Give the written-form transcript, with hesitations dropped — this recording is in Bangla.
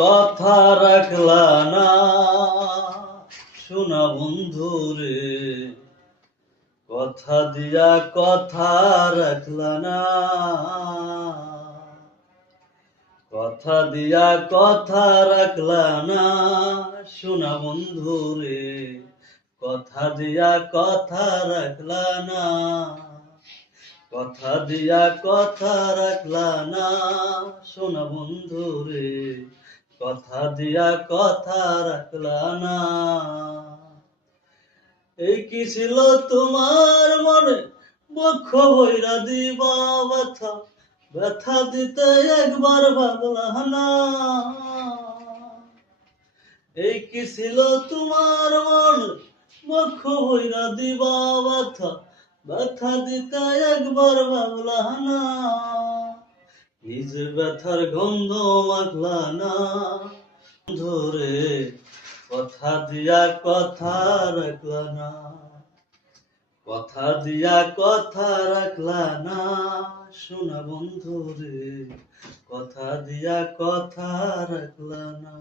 কথা রাখলা না শোনা বন্ধু রে, কথা দিয়া কথা রাখলা না, কথা দিয়া কথা রাখলা না শোনা বন্ধু রে, কথা দিয়া কথা রাখলা না, কথা দিয়া কথা রাখলা না শোনা বন্ধু রে, কথা দিয়া কথা রাখলা না। এই কি ছিল তোমার মনে বক্ষ বইরা দিবা ব্যথা, ব্যথা দিতে একবার ভাবলা না। এই কি ছিল তোমার মনে বক্ষ বইরা দিবা ব্যথা, ব্যথা দিতে একবার ভাবলা না। নিজের ব্যথার গন্ধ মাখলা না ধরে, কথা দিয়া কথা রাখলা না, কথা দিয়া কথা রাখলা না শোনা বন্ধু রে, কথা দিয়া কথা রাখলা না।